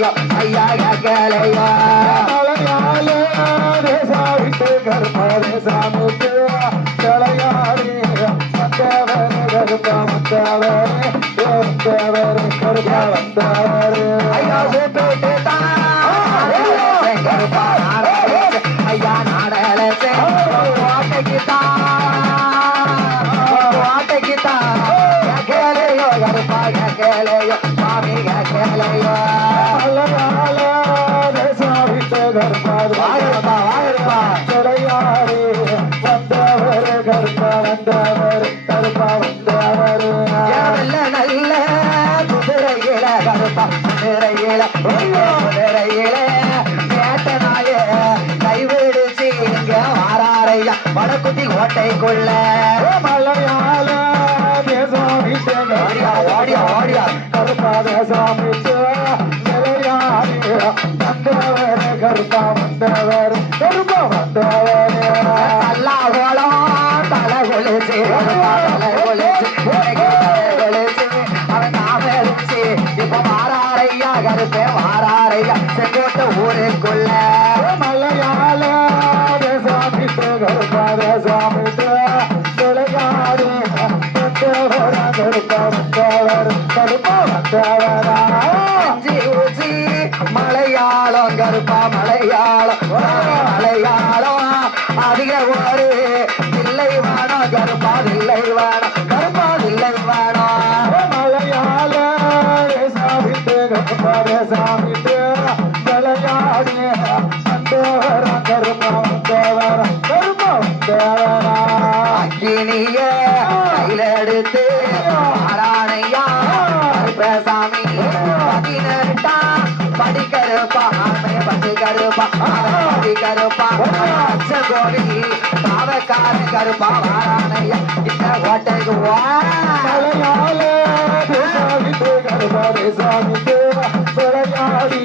கேட்கலையோ ஐயா கேட்கலையோ மலையாள தேசாவிட்டு கருப்பாதே சாமிக்கு தலையாடி வந்தவரே கருப்பா வந்தவரே வந்தவரே கருப்பா வந்தவரே ஐயா கூப்பிட்டு தான் கருப்பா ஐயா நாடலசே கோட்டைக்கு தான் கேட்கலையோ கருப்பா கேட்கலையோ சுவாமி கேட்கலையோ மலையாள தேசாவிட்டு கருப்பாதே வாயிருப்பா தலையாடி வந்தவரே கருப்பா வந்தவரே கருப்பா வந்தவரே நல்ல குதிரையில கருப்பா குதிரையில கேட்டனாய கைவிடுச்சு இங்க வாராரையா வடக்குத்தி கோட்டைக்குள்ள மலையாள தேசாவிட்டு ஓடியா ஓடியா கருப்பாத சாமிக்கு நிலையாடி வந்தவரே கருப்பா வந்தவரே கருப்பா வந்தவரே அல்லா கோலம் தலை கொலுச்சு தலை கொலுச்சு அவன் தாமலிச்சு இப்ப வாராரையா கருப்பே வாராரையா செங்கோட்ட ஊருக்குள்ள மலையாள தேசாமிக்கு கருப்பாத சாமிக்கு நிலையாடி வந்தவரே கருப்பா வந்தவரே கருப்பா வந்தவரா அஞ்சி ஊசி மலையாளம் கருப்பா மலையாளம் அதிக ஒரு இல்லை வேணும் கருப்பா இல்லை வேணும் கருப்பா இல்லை வேணும் மலையாள சாமிட்டு கருப்பாத சாமிட்டு விளையாடி வந்தவரா கருப்பா வந்தவரா கருப்பா வந்தவரா அக்கினிய கையில எடுத்து ஆராணையா கருப்பசாமி பதினெட்டா படிக்கருப்பா பட்டு கருப்பா படி கருப்பா கோடி பாவக்கார கருப்பா வாராணையா இந்த கோட்டைக்கு மலையாள சாமிட்டு கருப்பாத சாமிட்டு விளையாடி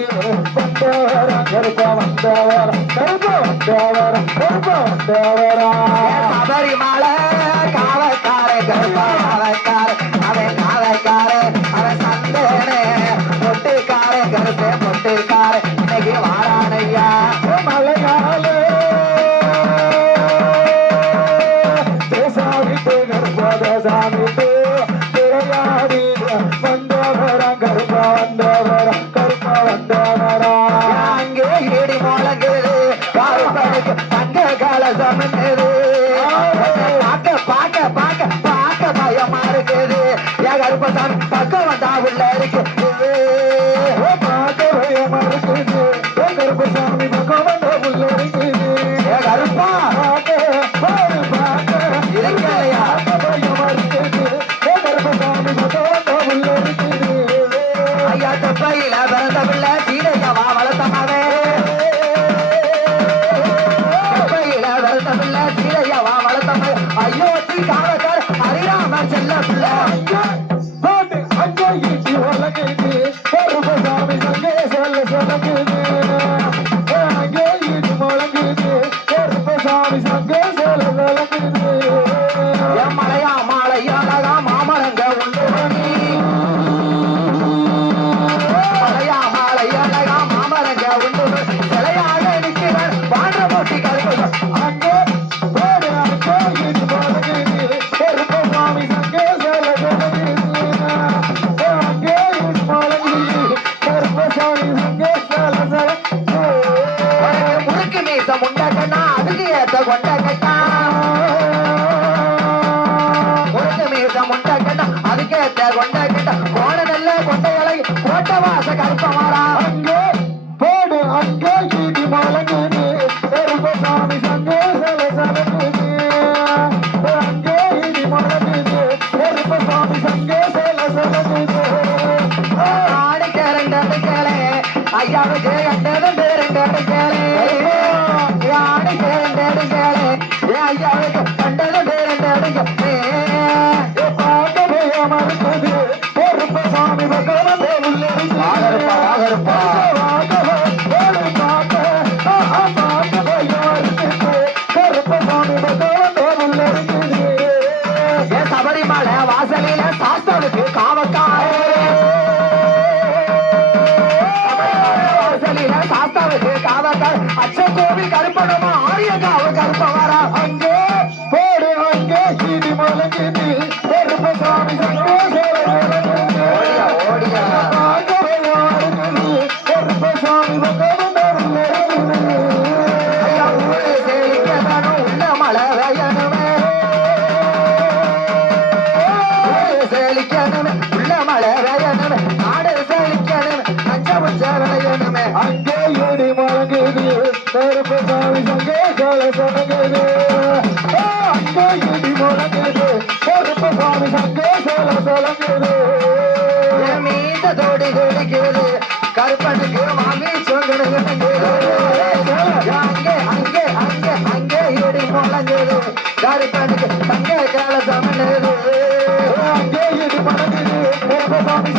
வந்தவரா கருப்பா வந்தவரா கருப்பா வந்தவரா கருப்பா வந்தவரா சபரிமலை காவக்கார கருப்பா காவக்கார அவன் காவக்கார அவன் சந்தேனே பொட்டுக்கார கருப்பே பொட்டுக்கார இன்னைக்கு வாரானையா மலையாள சாமிட்டு கருப்பாத சாமிட்டு விளையாடி வந்தவரா கருப்பா வந்தவரா கருப்பா வந்தவரா அங்கே இடி முழங்குது கருப்பனுக்கு தங்க கலசம் பார்க்க பார்க்க பார்க்க பார்க்க பயமா இருக்குது என் கருப்பசாமி பக்கம் வந்தா உள்ள இருக்கு பார்க்க பயமா இருக்குது கருப்பசாமி பக்கம் வந்தா உள்ள இருக்குது கருப்பா இலங்கையா ஐயா தொப்பையில பிறந்த பிள்ளை சீதையவா வளர்த்தமாவே தொப்பையில பிறந்த பிள்ளை சீதையவா வளர்த்தமாவே ஐயோ தீ காவக்கார ஹரிராம செல்ல பிள்ளை என் மலையா மாலையாலகா மாமரங்க உண்டு மலையா மாலையாலகா மாமரங்க உண்டு சிலையாக நிற்கிறேன் பாண்ட போட்டி கருப்பு முறுக்கு மீசம் உண்டாக்கண்ணா அதுக்கு ஏத்த கொண்டாக்கண்ணா முறுக்கு மீசம் உண்டாக்கண்ணா அதுக்கு ஏத்த கொண்டாக்கண்ணா கோண நல்ல கொண்டைகளை கோட்ட வாச கருப்பமாரா போடு அங்கே கீதி மலங்குது கருப்பசாமி சங்கே சல சலங்குது அங்கே கீதி மலங்குது கருப்பசாமி சங்கே சல சலங்குது ஆடு கேரண்டது கேளே ஐயாவுக்கு கண்டது ரெண்டு கேளே ஆடு கேரண்டது கேளே ஐயாவுக்கு கண்டது ரெண்டு கேளே பார்க்க பயமா இருக்குது கருப்பசாமி பக்கம் ஆகருப்பா சபரிமலை வாசலில சாஸ்தாவுக்கு காவக்கார அச்சன் கோவில் கருப்பணமா ஆரியங்காவு கருப்பவரா அங்கே போடு அங்கே இடி முழங்குது கருப்பசாமி ஓடியா ஓடியா கருப்பசாமி ஐயா, ஊரு செழிக்கணும் உள்ள மழை வேயணுமே ஊரு செழிக்கணுமே உள்ள மழை வேயணுமே நாடு செழிக்கணுமே பஞ்சபுச்ச விளையணுமே அங்கே இடி முழங்குது கருப்பசாமி சங்கேசால சனங்குது அங்கே இடி முழங்குது கருப்பசாமி சங்கேசால சலங்குது மீத தோடி துடிக்குது கருப்பனுக்கு மாமி சொல்லுங்க அங்கே அங்கே அங்கே அங்கே இடி முழங்குது கருப்பனுக்கு தங்க கால தமிழ் அங்கே இடி முழங்குது கருப்பசாமி